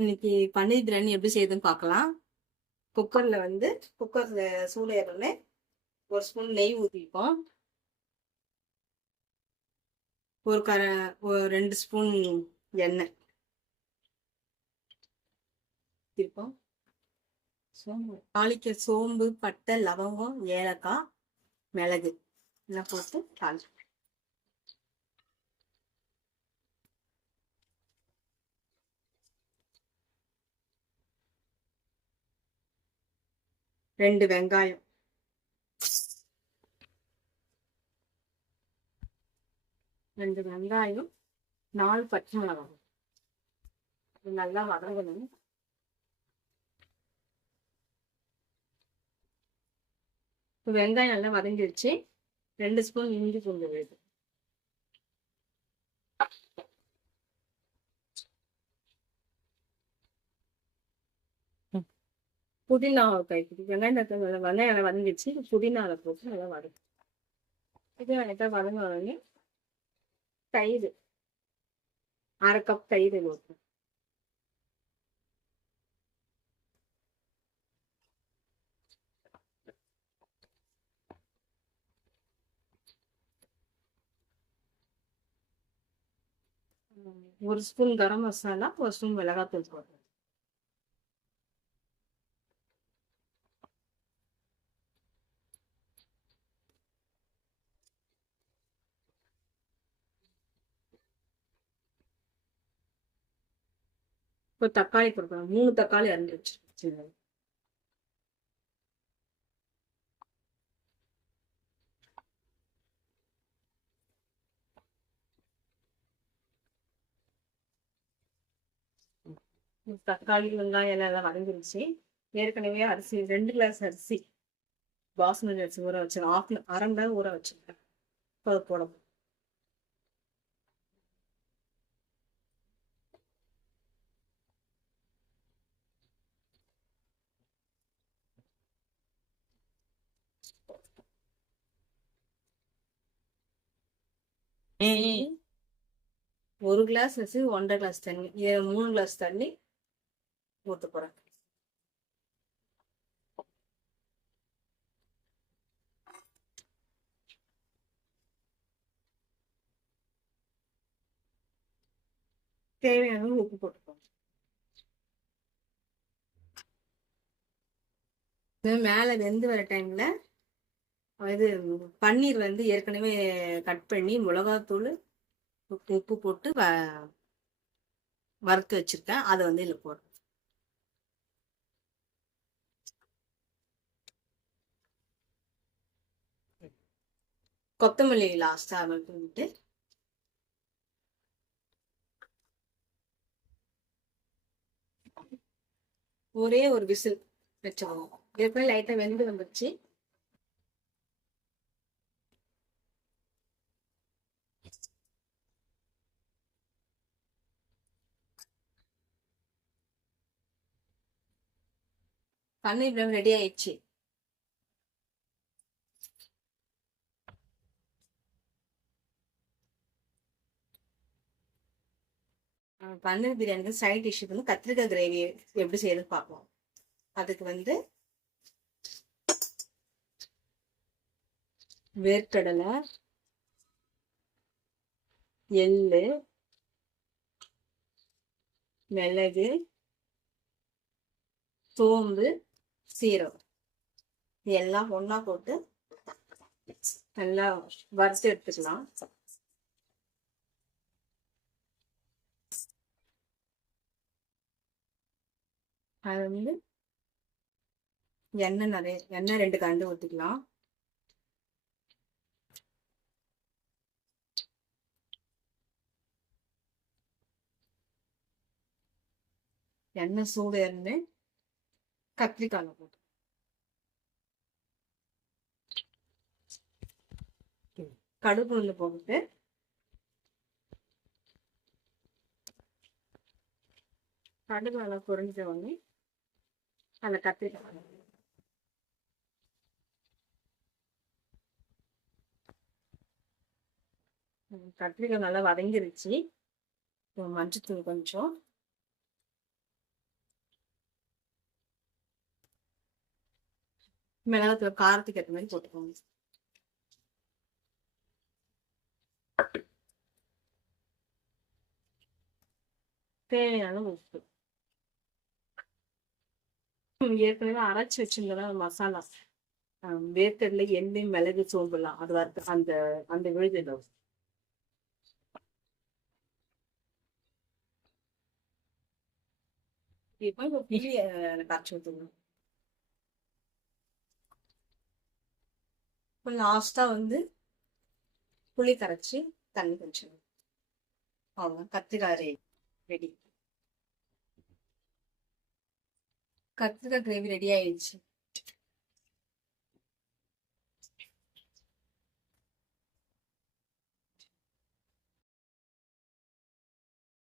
இன்னைக்கு பன்னீர் பிரியாணி எப்படி செய்யுதுன்னு பார்க்கலாம். குக்கரில் வந்து சூடு ஏறோடனே ஒரு ஸ்பூன் நெய் ஊற்றிப்போம். ஒரு 2 ஸ்பூன் எண்ணெய் ஊற்றிருப்போம். தாளிக்க சோம்பு, பட்டை, லவங்கம், ஏலக்காய், மிளகு எல்லாம் போட்டு தாளிப்போம். ரெண்டு வெங்காயம், ரெண்டு வெங்காயம், 4 பச்சை மிளகாய் நல்லா வதங்கணும். வெங்காயம் நல்லா வதங்கிடுச்சு. 2 ஸ்பூன் இஞ்சி பூண்டு விழுது. புதினா கைப்பிடி. வெங்காயம் நல்லா வதங்கிடுச்சு. புதினாவை போட்டு நல்லா வதக்கும். வெங்காயத்தை வதங்க உடனே தயிர், 1/2 கப் தயிர் ஊற்றும். ஒரு ஸ்பூன் கரம் மசாலா, ஒரு ஸ்பூன் மிளகாத்தூள் போடுறேன். இப்போ தக்காளி கொடுக்குறோம். 3 தக்காளி அரிஞ்சு வச்சிருக்கேன். தக்காளி, வெங்காயம் எல்லாம் வதங்கிருச்சு. ஏற்கனவே அரிசி 2 கிளாஸ் அரிசி பாஸ்மதி அரிசி ஊற வச்சிருக்கேன். 1/2 மணி நேரம் ஊற வச்சிருக்கேன். இப்போ அது போடணும். ஒரு கிளாஸ் அரிசி 1/2 கிளாஸ் தண்ணி, 3 கிளாஸ் தண்ணி ஊற்ற போறேன். தேவையான உப்பு போட்டுக்கோங்க. மேலே வெந்து வர டைம்ல இது பன்னீர் வந்து ஏற்கனவே கட் பண்ணி மிளகாத்தூள், உப்பு போட்டு வறுத்து வச்சிருக்கேன். அதை வந்து இதில் போடுறேன். கொத்தமல்லி லாஸ்டா விட்டு ஒரே ஒரு விசில் வச்சுக்கோங்க. ஏற்கனவே லைட்டா வெந்து வந்துருச்சு. பன்னீர் ரெடி ஆயிடுச்சு. பன்னீர் பிரியாணிக்கு சைட் டிஷ் வந்து கத்திரிக்காய் கிரேவி எப்படி செய்யறது பார்ப்போம். அதுக்கு வந்து வேர்க்கடலை, எள்ளு, மிளகு, சோம்பு, சீரகம் எல்லாம் ஒண்ணா போட்டு நல்லா வறுத்து எடுத்துக்கலாம். அது வந்து எண்ணெய் 2 கரண்டி ஊற்றிக்கலாம். எண்ணெய் சூடு இருந்து கத்திரிக்காய் போட்டு கடுகு உள்ள போட்டு கடுகு நல்லா பொரிஞ்ச உடனே அந்த கத்திரிக்காய் நல்லா வதங்கிருச்சு. மஞ்சத்தூள் கொஞ்சம், மிளகாத்தூள் காரத்துக்கு ஏற்ற மாதிரி போட்டுக்கோங்க. தேவையான உப்பு. ஏற்கனவே அரைச்சி வச்சிருந்தோம்னா மசாலா, வேர்க்கடலை, எண்ணெய், மிளகு, சோம்புலாம் அது வறுத்து அந்த அந்த விழுதுல இப்போ புளிய கரைச்சி ஊற்றணும். இப்போ லாஸ்டா வந்து புளி கரைச்சி தண்ணி கொஞ்சம். அவ்வளோதான், கத்திரிக்காய் ரெடி. கத்திரிக்காய் கிரேவி ரெடி ஆயிடுச்சு.